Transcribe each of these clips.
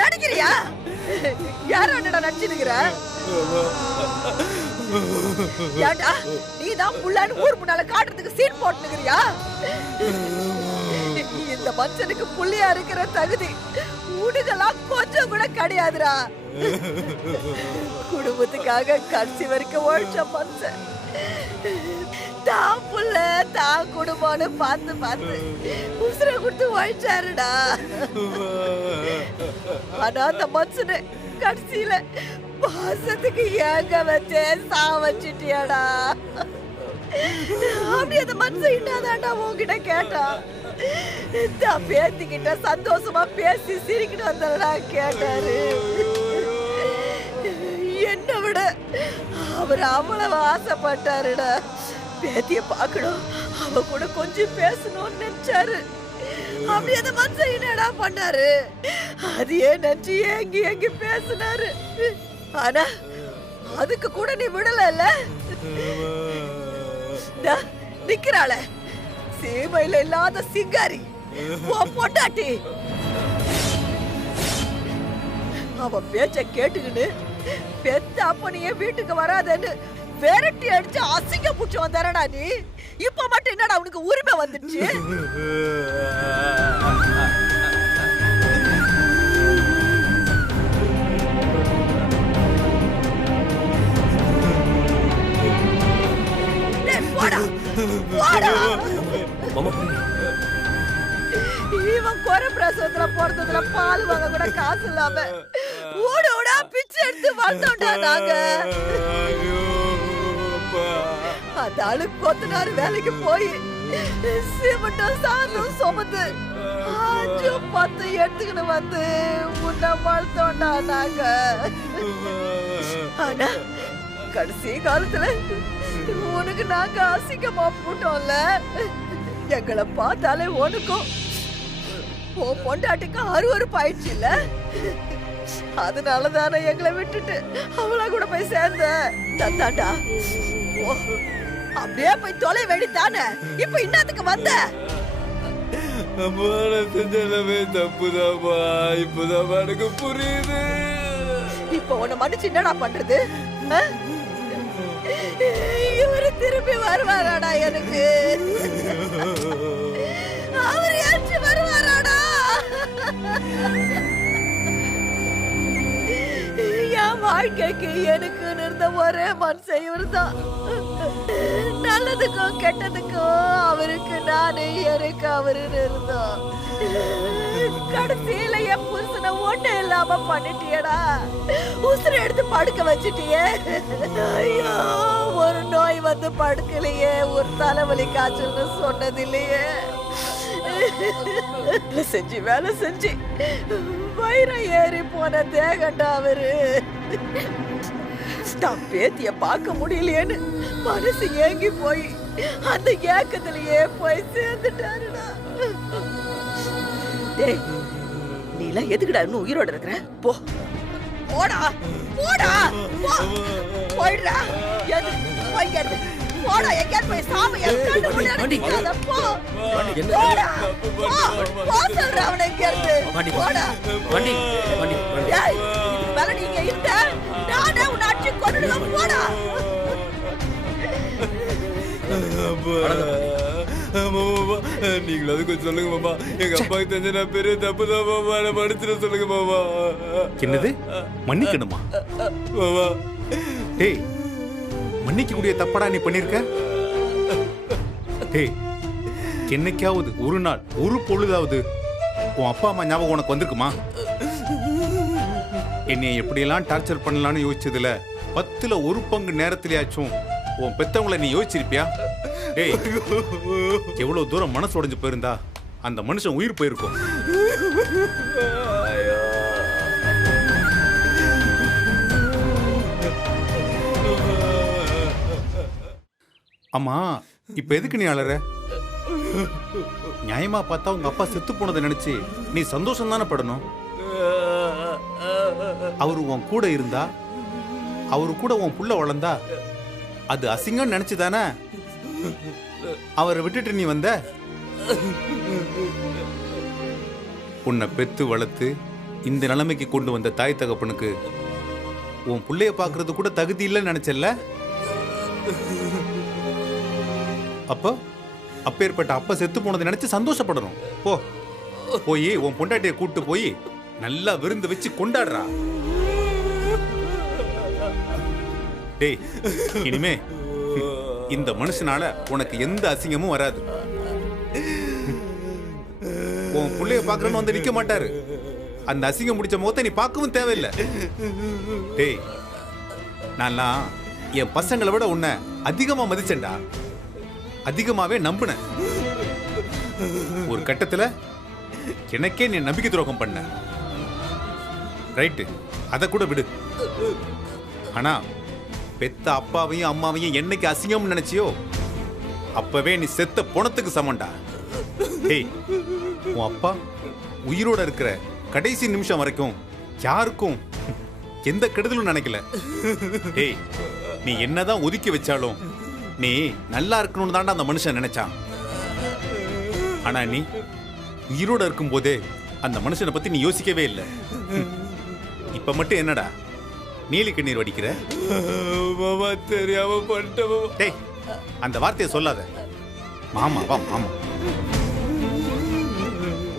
நடிக்கிறியா? யாரோ நடிச்சுக்கிற? நீதான் புள்ளான்னு ஊர் முன்னால காட்டுறதுக்கு சீன் போட்டுக்கிறியா? இந்த மனுஷனுக்கு புள்ளியா இருக்கிற தகுதி உடுகெல்லாம் கொஞ்சம் கூட கிடையாதுடா. குடும்பத்துக்காக கடைசி வரைக்கும் உழைச்ச மனுஷன் தான் புள்ள தான் குடும்பம்னு பார்த்து பார்த்து உசுர கொடுத்து உழைச்சாருடா. ஆனா அந்த மனுஷனு கடைசியில பாசத்துக்கு ஏங்க வச்சே சாவச்சிட்டியாடா. அப்படி அந்த மனுஷன் இன்னாதாண்டா உன்கிட்ட கேட்டான். தான் பேத்திக்கிட்ட சந்தோஷமா பேசி சிரிக்கிட்டு வந்தா கேட்டாரு. என்ன விட அவர் அவ்வளவு ஆசைப்பட்டாருடா. பேத்திய பாக்கணும், அவ கூட கொஞ்சம் பேசணும்னு நினைச்சாரு. அப்படி அந்த மனுஷன் என்னடா பண்ணாரு? அதையே நினைச்சு ஏங்கி பேசினாரு. ஆனா அதுக்கு கூட நீ விடல. நிக்கிறாள சீமையில இல்லாத சிங்காரி பொண்டாட்டி. அவ பேச்ச கேட்டுக்கிட்டு பெத்த அப்பனையே வீட்டுக்கு வராதன்னு விரட்டி அடிச்சு அசிங்க புடிச்சு வந்தாரடா நீ. இப்ப மட்டும் என்னடா உனக்கு உரிமை வந்துடுச்சு? இவன் குறை பிரசவத்துல போறதுல பால் வாங்க கூட காசு இல்லாம ஓடா பிச்சை எடுத்து வந்தோம்டா நாங்க. அந்த ஆளு கொத்தனாரு வேலைக்கு போய் சிமெண்ட்டும் சாந்தும் சுமந்து 5-10 எடுத்துக்கிட்டு வந்து உன்னை வளர்த்தோம்டா நாங்க. ஆனா கடைசி காலத்துல உனக்கு நாங்க அசிங்கமா போட்டோம்ல. எங்களை பார்த்தாலே உனக்கும் உன் பொண்டாட்டிக்கு அருவருப்பாயிடுச்சு இல்ல? அதனாலதானே எங்களை விட்டுட்டு அவளா கூட போய் சேர்ந்த. தந்தாண்டா அப்படியே போய் தொலை வேண்டித்தானே. இப்ப இன்னத்துக்கு வந்த? தப்புதாமா, இப்பதான் எனக்கு புரியுது. இப்ப உன்னை மன்னிச்சு என்னடா பண்றது? இவரு திரும்பி வருவாராடா? எனக்கு அவர் ஏற்று வருவாராடா? என் வாழ்க்கைக்கு எனக்கு இருந்த ஒரே மனுஷன் இவர்தான். நல்லதுக்கும் கெட்டதுக்கும் அவருக்கு நானு, எனக்கு அவருன்னு இருந்தோம். கடைசியில என் புருஷனை ஒண்ணு இல்லாம பண்ணிட்டியடா. உசுர எடுத்து படுக்க வச்சுட்டியே. ஐயோ, ஒரு நோய் வந்து படுக்கலையே, ஒரு தலைவலி காய்ச்சல்னு சொன்னது இல்லையே. வேலை செஞ்சு வயிறம் ஏறி போன தேகண்டா அவரு. தான் பேத்திய பார்க்க முடியலையேன்னு மனசு ஏங்கி போய் அந்த ஏக்கத்திலேயே போய் சேர்ந்துட்டாருடா. டேய், நீ எல்லாம் எதுக்குடா இன்னும் உயிரோட இருக்கிற? போ போடா போடா போயிடுறா. போடா, எங்கேயாவது போய் சாமியை கண்டு முன்னாடி போ. போடா போ சொல்ற அவனை எங்கேயாவது. போடா மேல நீங்க இல்ல, நானே உன்னை அடிச்சு கொண்டுடுவேன். போடா. நீங்களாவது கொஞ்சம் சொல்லுங்க மாமா. எங்க அப்பாவுக்கு தெரிஞ்ச நான் பெரிய தப்பு தான் மாமா. நான் மன்னிச்சிட சொல்லுங்க மாமா. என்னது மன்னிக்கணுமா? மாமா டேய், மன்னிக்க கூடிய தப்படா நீ பண்ணிருக்க? டேய், என்னைக்காவது ஒரு நாள் ஒரு பொழுதாவது உன் அப்பா அம்மா ஞாபகம் உனக்கு வந்திருக்குமா? என்னை எப்படியெல்லாம் டார்ச்சர் பண்ணலான்னு யோசிச்சதுல 10ல் 1 பங்கு நேரத்திலேயாச்சும் உன் பெத்தவங்களை நீ யோசிச்சிருப்பியா? டேய், எவ்வளவு தூரம் மனசு உடைஞ்சு போயிருந்தா அந்த மனுஷன் உயிர் போயிருக்கும். அம்மா, இப்ப எதுக்கு நீ அழற? நியாயமா பார்த்தா உங்க அப்பா செத்து போனதை நினைச்சு நீ சந்தோஷம் தானே படணும். அவரு உன் கூட இருந்தா, அவரு கூட உன் புள்ள வளர்ந்தா அது அசிங்கம் நினைச்சுதானே? அவரை விட்டுட்டு நீ வந்த? உன்னை பெத்து வளர்த்து இந்த நிலைமைக்கு கொண்டு வந்த தாய் தகப்பனுக்கு உன் பிள்ளைய பாக்குறது கூட தகுதி இல்லைன்னு நினைச்சல்ல? அப்பேற்பட்ட அப்ப செத்து போனதை நினைச்சு சந்தோஷப்படணும். போய் உன் பொண்டாட்டியை கூட்டு போய் நல்லா விருந்து வச்சு கொண்டாடுறா. டேய், இனிமே இந்த மனுஷனால உனக்கு எந்த அசிங்கமும் வராது. உன் புள்ளைய பாக்குறன்னு வந்து நிக்க மாட்டாரு. அந்த அசிங்கம் முடிச்ச முகத்தை நீ பார்க்கவும் தேவையில்லை. டேய், நான்லாம் என் பசங்களை விட உன்னை அதிகமா மதிச்சேன்டா, அதிகமாவே நம்பினேன். ஒரு கட்டத்துல எனக்கே நீ நம்பிக்கை துரோகம் பண்ண. ரைட்டு, அதை கூட விடு. ஆனா பெத்த அப்பாவையும் அம்மாவையும் என்னைக்கு அசிங்கம்னு நினைச்சியோ அப்பவே நீ செத்த போனத்துக்கு சமண்டா. டேய், உன் அப்பா உயிரோட இருக்கிற கடைசி நிமிஷம் வரைக்கும் யாருக்கும் எந்த கெடுதலும் நினைக்கல. டேய், நீ என்னதான் ஒதுக்கி வச்சாலும் நீ நல்லா இருக்கணும்னு தாண்டா அந்த மனுஷன் நினைச்சான். ஆனா நீ உயிரோட இருக்கும் போதே அந்த மனுஷனை பத்தி நீ யோசிக்கவே இல்லை. இப்ப மட்டும் என்னடா நீலி கண்ணீர் வடிக்கிற? மாமா தெரியாம பண்ணிட்டேன். டேய், அந்த வார்த்தையை சொல்லாத. மாமாவா மாமா?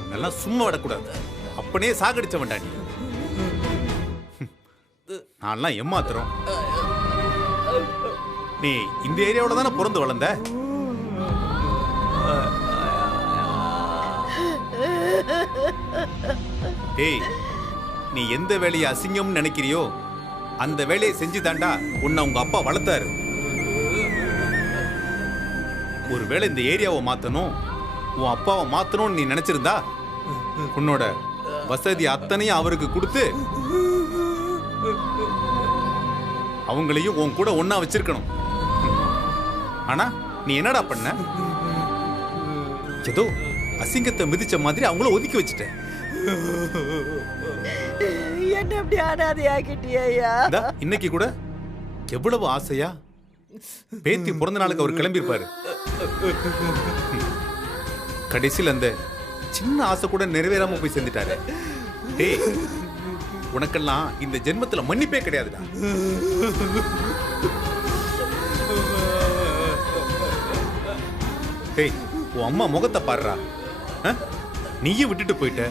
உன்னெல்லாம் சும்மா விடக்கூடாது. அப்பனே சாகடிச்ச வேண்டா நீ. நான்லாம் ஏமாத்துறோம். நீ இந்த ஏரியாவோட தானே பிறந்து வளர்ந்த? டேய், நீ எந்த வேலையை அசிங்கம்னு நினைக்கிறியோ அந்த வேலையை செஞ்சு தாண்டா உன்னை உங்க அப்பா வளர்த்தாரு. ஒருவேளை இந்த ஏரியாவை மாத்தணும், உன் அப்பாவை மாத்தணும்னு நீ நினைச்சிருந்தா உன்னோட வசதி அத்தனையும் அவருக்கு கொடுத்து அவங்களையும் உன் கூட ஒன்னா வச்சிருக்கணும். ஆனா நீ என்னடா பண்ண? ஏதோ அசிங்கத்தை மிதிச்ச மாதிரி அவங்கள ஒதுக்கி வச்சுட்ட. என்ன அப்படி அனாதையாக்கிட்டியா? இன்னைக்கு கூட எவ்வளவு ஆசையா பேத்தி பிறந்த நாளுக்கு அவர் கிளம்பியிருப்பாரு. கடைசியில் அந்த சின்ன ஆசை கூட நிறைவேறாம போய் சேர்ந்துட்டாரு. டேய், உனக்கெல்லாம் இந்த ஜென்மத்துல மன்னிப்பே கிடையாதுடா. டேய், உன் அம்மா முகத்தை பாடுறா. நீயும் விட்டுட்டு போயிட்ட.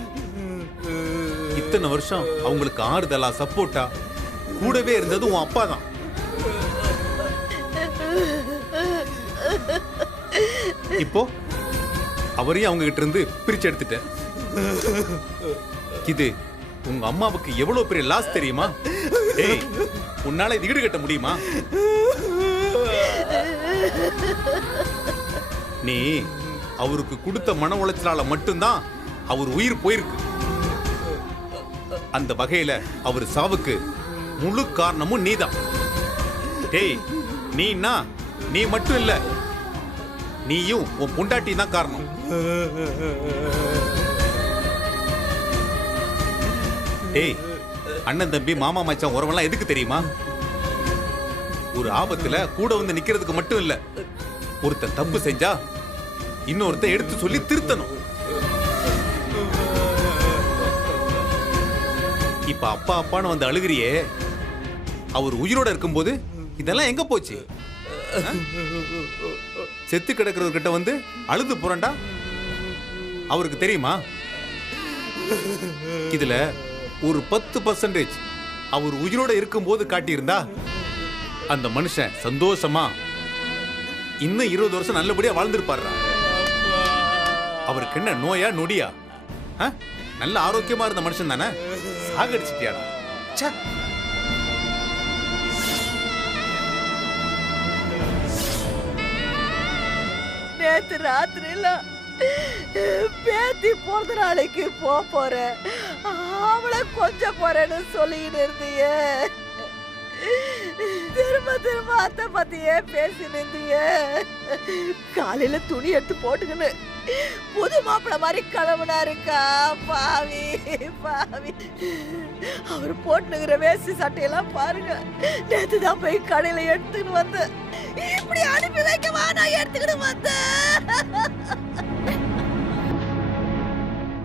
இத்தனை வருஷம் அவங்களுக்கு ஆறுதலா சப்போர்ட்டா கூடவே இருந்தது உன் அப்பா தான். இப்போ அவரையும் அவங்க கிட்ட இருந்து பிரிச்சு எடுத்துட்ட. இது உங்க அம்மாவுக்கு எவ்வளவு பெரிய லாஸ் தெரியுமா? ஏய், உன்னால இது ஈடு கட்ட முடியுமா? நீ அவருக்கு கொடுத்த மன உளைச்சலால மட்டும்தான் அவர் உயிர் போயிருக்கு. அந்த வகையில அவர் சாவுக்கு முழு காரணமும் நீதான். டேய், நீ மட்டும் இல்ல, நீயும் உன் பொண்டாட்டி தான் காரணம். டேய், அண்ணன் தம்பி மாமா மச்சான் உறவெல்லாம் எதுக்கு தெரியுமா? ஒரு ஆபத்துல கூட வந்து நிக்கிறதுக்கு மட்டும் இல்ல. ஒருத்தன் தப்பு செஞ்சா இன்னொருத்தன் எடுத்து சொல்லி திருத்தணும். இப்ப அப்பா அப்பான்னு வந்து அழுகிறியே, அவர் உயிரோட இருக்கும்போது இதெல்லாம் எங்க போச்சு? செத்து கிடக்கிறவர்கிட்ட வந்து அழுது புரண்டா அவருக்கு தெரியுமா? இதுல ஒரு 10% அவர் உயிரோட இருக்கும்போது காட்டியிருந்தா அந்த மனுஷன் சந்தோஷமா இன்னும் 20 வருஷம் நல்லபடியா வாழ்ந்திருப்பாரு. அவருக்கு என்ன நோயா நொடியா? நல்ல ஆரோக்கியமா இருந்த மனுஷன் தானே, சாகடிச்சிட்டியாடா. நேத்து ராத்திரில பேத்தி பிறந்த நாளைக்கு போறேன், அவளை கொஞ்சம் போறேன்னு சொல்லிட்டு இருந்தியே. திரும்ப திரும்ப அத்தை பத்தியே பேசி நிந்திய. காலையில துணி எடுத்து போட்டுக்கின்னு புது மாப்பிள்ள மாதிரி கிளம்புனாருக்கா. பாவி பாவி, அவர் போட்டுக்கிற வேஷ்டி சட்டையெல்லாம் பாருங்க. நேத்து தான் போய் கடையில எடுத்துன்னு வந்து இப்படி அனுப்பி வைக்கவா நான் எடுத்துக்கிட்டு வந்தேன்.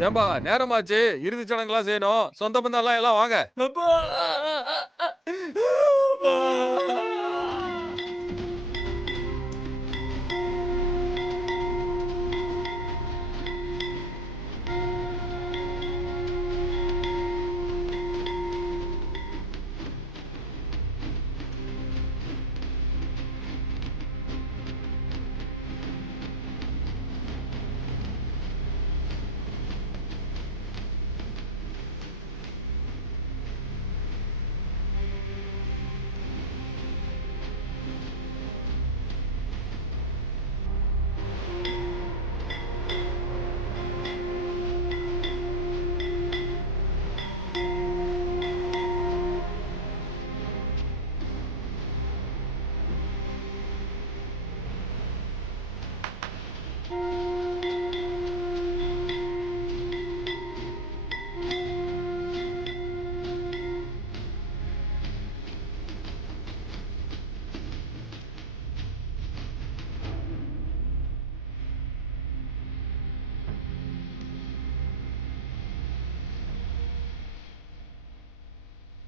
ஏம்பா நேரமாச்சு, இறுதி சடங்குலாம் செய்யணும். சொந்த பந்தம் எல்லாம் வாங்க. அப்பா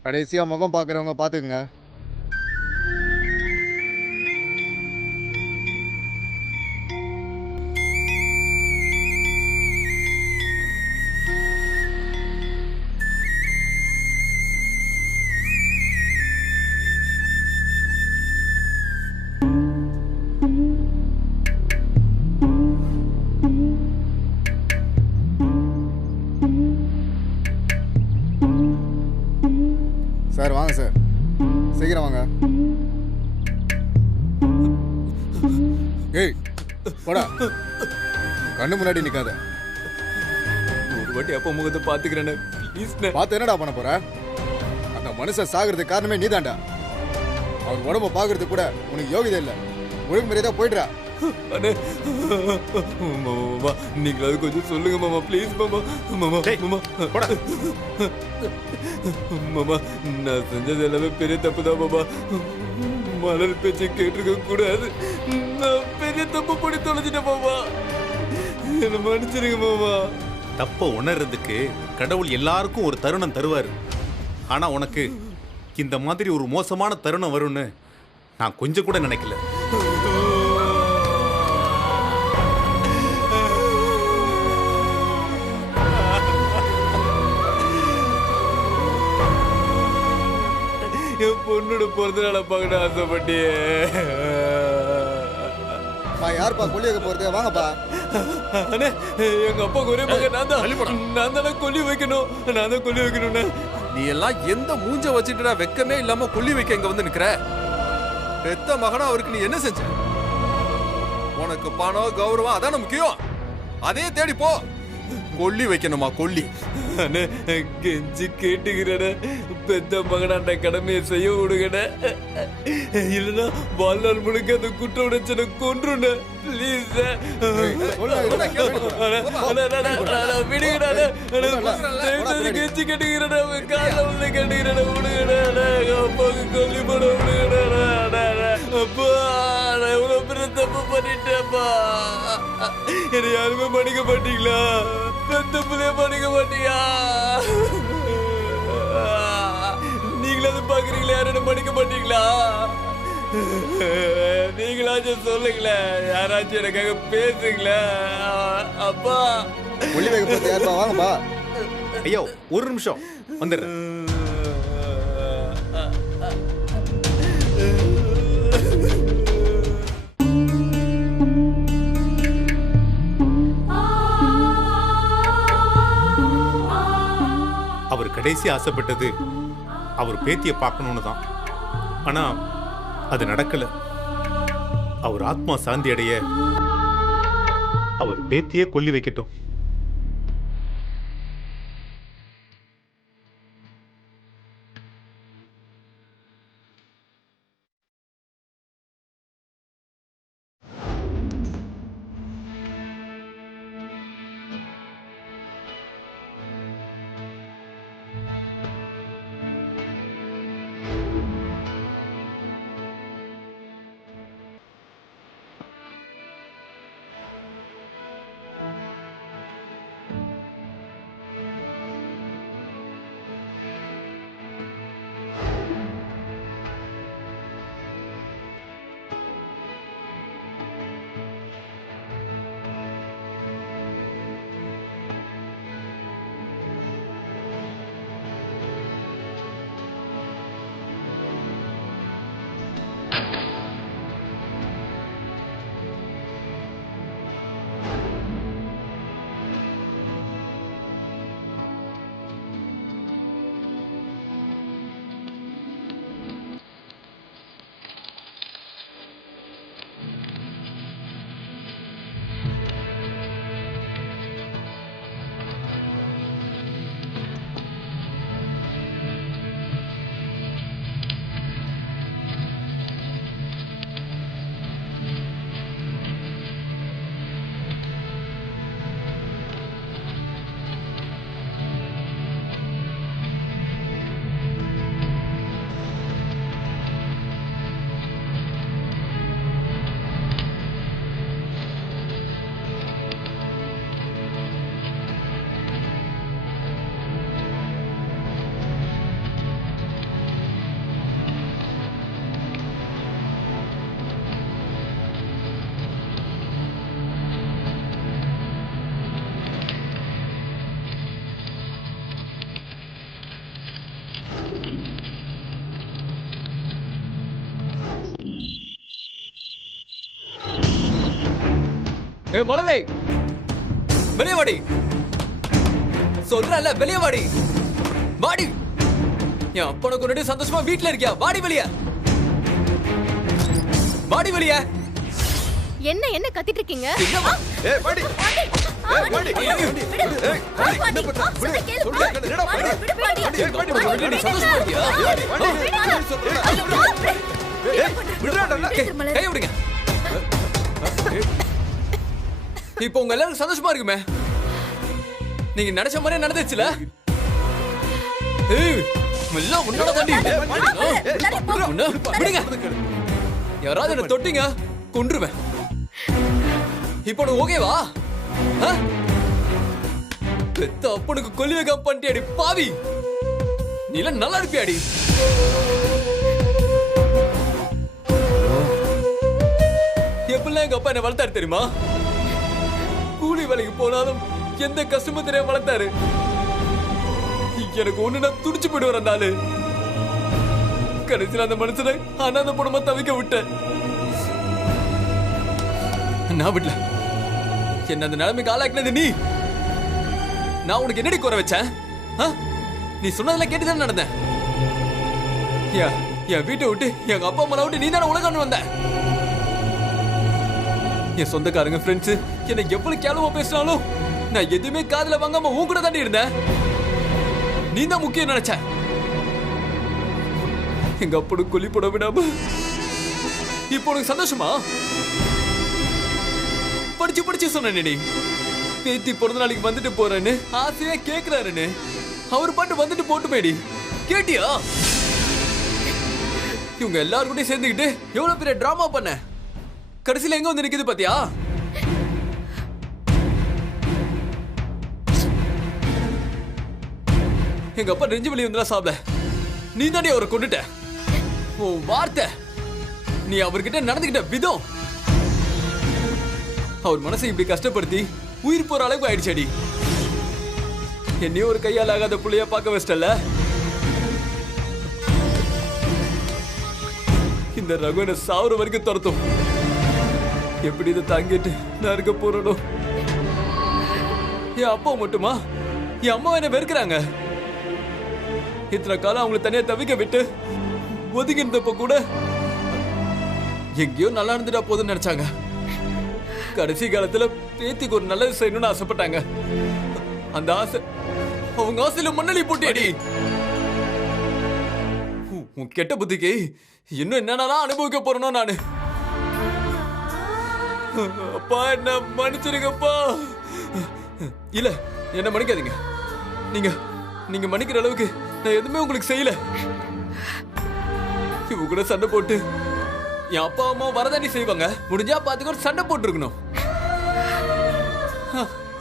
கடைசியா முகம் பார்க்குறவங்க பார்த்துக்குங்க. சார் வாங்க சார், சீக்கிரம் வாங்க. ஏய் போடா, கண்ணு முன்னாடி நிக்காத. ஒரு வாட்டி அப்பா முகத்தை பாத்துக்கிறேன் ப்ளீஸ். பார்த்து என்னடா பண்ண போற? அந்த மனுஷன் சாகிறதுக்கு காரணமே நீதான்டா. அவர் உடம்ப பாக்குறதுக்கு கூட உனக்கு யோகிதை இல்லை. ஒழுங்கு மரியாதை போயிடுறா. அண்ணே மாமா நீங்களாவது கொஞ்சம் சொல்லுங்க மாமா ப்ளீஸ் மாமா. மாமா டேய், மாமா போடா. மாமா நான் செஞ்சது எல்லாமே பெரிய தப்பு தான் மாமா. மலர் பேச்சை கேட்டிருக்க கூடாது. நான் பெரிய தப்பு பண்ணி தொலைச்சிட்டேன் மாமா. என்ன மன்னிச்சிருங்க மாமா. தப்ப உணர்றதுக்கு கடவுள் எல்லாருக்கும் ஒரு தருணம் தருவாரு. ஆனா உனக்கு இந்த மாதிரி ஒரு மோசமான தருணம் வரும்னு நான் கொஞ்சம் கூட நினைக்கல. என் பொண்ணோட பிறந்த நாளை பார்க்கணும் ஆசைப்பட்டியே. யாருப்பா கொல்லி வைக்க போறது? வாங்கப்பா. அண்ணே எங்க அப்பா ஒரே மகன் நான் தானே கொல்லி வைக்கணும். நான் தான் கொல்லி வைக்கணும்ண்ணே. நீ எல்லாம் எந்த மூஞ்ச வச்சுட்டுடா வெக்கமே இல்லாம கொல்லி வைக்க இங்க வந்து நிக்கிற? பெத்த மகனா அவருக்கு நீ என்ன செஞ்ச? உனக்கு பணம் கௌரவம் அதான முக்கியம். அதே தேடி போ. கொல்லி வைக்கணுமா? கொல்லி அண்ணே கெஞ்சி கேட்டுக்கிறேன். பெத்த மகனாண்ட கடமையை செய்ய விடுங்கண்ணே. இல்லைன்னா வாழ்நாள் முழுக்க அந்த குற்ற உணர்ச்சியை கொன்றுண்ணே ப்ளீஸ். விடுங்கண்ணே. கெஞ்சி கேட்டுக்கிறேன். உங்க காலில் வந்து கேட்டுக்கிறேன். விடுங்கண்ணே. அப்பாவுக்கு கொல்லி போட விடுங்கண்ணே. அப்பா நான் எவ்வளவு பெரிய தப்பு பண்ணிட்டேன்ப்பா. என்னை யாருமே மன்னிக்க மாட்டீங்களா? பெத்த பிள்ளைய மன்னிக்க மாட்டியா? நீங்களாவது பாக்குறீங்களா? யாரும் மன்னிக்க மாட்டீங்களா? நீங்களாச்சும் சொல்லுங்களேன். யாராச்சும் எனக்காக பேசுங்களேன். அப்பா கொல்லி வைக்க போறது யாருப்பா? வாங்கப்பா. ஐயோ ஒரு நிமிஷம் வந்துடுறேன். அவர் கடைசி ஆசைப்பட்டது அவர் பேத்தியை பார்க்கணும்னு தான். ஆனா அது நடக்கல. அவர் ஆத்மா சாந்தி அடைய அவர் பேத்தியே கொல்லி வைக்கட்டும். ஏ மலரை வெளியே வாடி, சொல்றல வெளியே வாடி, வாடி. என் அப்பனை கொண்டு சந்தோஷமா வீட்டுல இருக்கியா? வாடி வெளிய, வாடி வெளிய. என்ன என்ன கத்திட்டு இருக்கீங்க? ஏய் பாண்டி, ஏய் பாண்டி, ஏய் பாண்டி, என்ன பண்ற? விடு, சொல்றேன் என்னடா பாண்டி? ஏய் பாண்டி, நீ சந்தோஷமா இருக்கியா? ஏய் விடுடா. கை விடுங்க. இப்போ உங்க எல்லாரும் சந்தோஷமா இருக்குமே? நீங்க நினைச்ச மாதிரியே நடந்துச்சுல? ஏய் எல்லாம் உன்னோட தாண்டி. விடுங்க. யாராவது என்ன தொட்டீங்க கொன்றுவேன். இப்போ உனக்கு ஓகேவா? பெத்த அப்பனுக்கு கொல்லி வைக்க பண்ணிட்டியாடி பாவி. நீ எல்லாம் நல்லா இருப்பியாடி? எப்படிலாம் எங்க அப்பா என்ன வளர்த்தாரு தெரியுமா? கூலி வேலைக்கு போனாலும் எந்த கஷ்டமும் தெரியாம வளர்த்தாரு. எனக்கு ஒண்ணுனா துடிச்சு போயிடுவார் அந்த ஆளு. கடைசியில் அந்த மனுஷனை அனாதை படமா தவிக்க விட்டேன். நான் விடல. என்ன அந்த நிலைமைக்கு ஆளாக்கினது நீ. நான் உனக்கு என்னடி குறை வச்சேன்? நீ சொன்னதெல்லாம் கேட்டுதான் நடந்தேன். என் வீட்டை விட்டு எங்க அப்பா அம்மா விட்டு நீ தானே உலகம் வந்த. என் சொந்தக்காரங்க ஃப்ரெண்ட்ஸ் என்ன எவ்வளவு கேவலமா பேசினாலும் நான் எதுவுமே காதுல வாங்காம உன் கூட தாண்டி இருந்தேன். நீ தான் முக்கியம் நினைச்ச. எங்க அப்படு கொல்லி போட விடாம இப்போ உனக்கு சந்தோஷமா? படிச்சு படிச்சு சொன்னேன். பேத்தி பிறந்த நாளைக்கு வந்துட்டு போறேன்னு ஆசையா கேக்குறாருன்னு அவர் பாட்டு வந்துட்டு போட்டு போயிடி. கேட்டியா? இவங்க எல்லாரும் கூட சேர்ந்துக்கிட்டு எவ்வளவு பெரிய டிராமா பண்ண. கடைசியில எங்க வந்து நிக்குது பாத்தியா? எங்க அப்பா நெஞ்சு வலி வந்து சாப்பிட நீ தாண்டி அவரை கொண்டுட்ட. உன் வார்த்தை, நீ அவர்கிட்ட நடந்துகிட்ட விதம், அவர் மனசை இப்படி கஷ்டப்படுத்தி உயிர் போற அளவுக்கு ஆயிடுச்சடி. என்னையும் ஒரு கையால் ஆகாத புள்ளைய பார்க்க வச்சிட்டல. இந்த ரகுவனை சாவுற வரைக்கும் துரத்தும். எப்படி இதை தாங்கிட்டு நான் இருக்க போறனோ? என் அப்பா மட்டுமா? என் அம்மா என்ன வெறுக்கிறாங்க. இத்தனை காலம் அவங்களை தனியா தவிக்க விட்டு ஒதுங்கி இருந்தப்ப கூட எங்கேயோ நல்லா இருந்துட்டா போதுன்னு நினைச்சாங்க. கடைசி காலத்துல பேத்திக்கு ஒரு நல்லது செய்யணும்னு ஆசைப்பட்டாங்க. அந்த ஆசை அவங்க ஆசையில மண்ணலி போட்டேடி. உன் கெட்ட புத்திக்கு இன்னும் என்னென்னலாம் அனுபவிக்க போறனோ நானு. அப்பா என்ன மன்னிச்சிருங்கப்பா. இல்ல என்ன மன்னிக்காதீங்க. நீங்க நீங்க மன்னிக்கிற அளவுக்கு நான் எதுவுமே உங்களுக்கு செய்யல. இவ கூட சண்டை போட்டு என் அப்பா அம்மா வரதானி செய்வாங்க. முடிஞ்சா பாத்துக்க சண்டை போட்டு இருக்கணும்.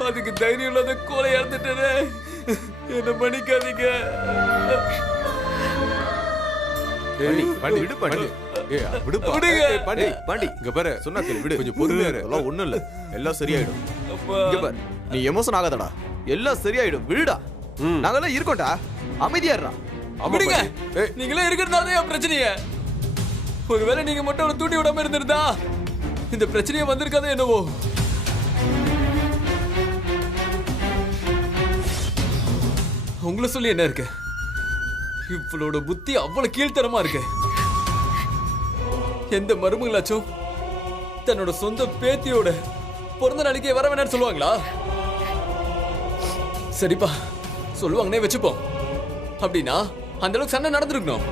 அதுக்கு தைரியம் இல்லாத கோலை இறந்துட்டே. என்ன மன்னிக்காதீங்க. விடு பாண்டி. இங்க பாரு, சொன்னா கேளு, விடு. கொஞ்சம் பொறுமையா இரு. அதெல்லாம் ஒண்ணும் இல்ல, எல்லாம் சரியாயிடும். இங்க பாரு, நீ எமோஷன் ஆகாதடா, எல்லாம் சரியாயிடும். விடுடா, நாங்கெல்லாம் இருக்கோம்டா, அமைதியா இருடா. விடுங்க. நீங்களே இருக்கிறதால என் பிரச்சனையே. ஒருவேளை நீங்க மட்டும் அவனை தூண்டி விடாம இருந்திருந்தா இந்த பிரச்சனையே வந்திருக்காதோ என்னவோ. உங்களை சொல்லி என்ன இருக்கு? இவளோட புத்தி அவ்வளவு கீழ்த்தரமா இருக்கு. எந்த மருமகளாச்சும் தன்னோட சொந்த பேத்தியோட பிறந்த நாளைக்கு வர வேணாம்னு சொல்லுவாங்களா? சரிப்பா, சொல்லுவாங்கன்னே வச்சுப்போம். அப்படின்னா அந்த அளவுக்கு சண்டை நடந்திருக்கணும்.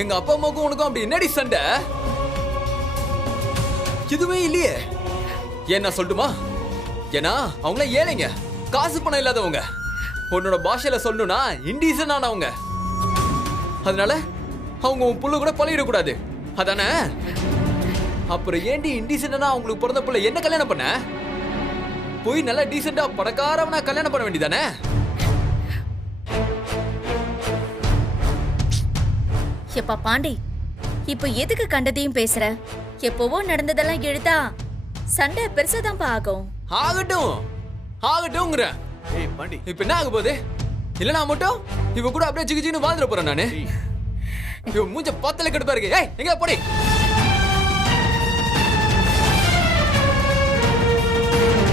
எங்க அப்பா அம்மாவுக்கும் உனக்கும் அப்படி என்னடி சண்டை? எதுவுமே இல்லையே. ஏன்னா சொல்லட்டுமா? ஏன்னா அவங்கள ஏழைங்க, காசு பணம் இல்லாதவங்க. உன்னோட பாஷையில சொல்லணும்னா இண்டீசன் ஆனவங்க. அதனால அவங்க உன் புள்ள கூட பழகிடக்கூடாது, அதானே? அப்புறம் ஏண்டி இண்டீசென்டா அவங்களுக்கு பிறந்த புள்ள என்ன கல்யாணம் பண்ண? போய் நல்லா டீசெண்டா பணக்காரவனா கல்யாணம் பண்ண வேண்டியதானே? எப்பா பாண்டி, இப்ப எதுக்கு கண்டதையும் பேசுற? எப்பவோ நடந்ததெல்லாம் எழுதா சண்டை பெருசாதான் ஆகும். ஆகட்டும் ஆகட்டும்ங்கற. ஏய் பாண்டி, இப்ப என்ன ஆக போகுது? இல்ல நான் மட்டும் இவ கூட அப்படியே ஜிகி ஜிகின்னு வாழ்ந்துட போறேன் நானு. இவ மூஞ்ச பார்த்தல கடுப்பா இருக்கு. ஏய் எங்க போடி. ஆ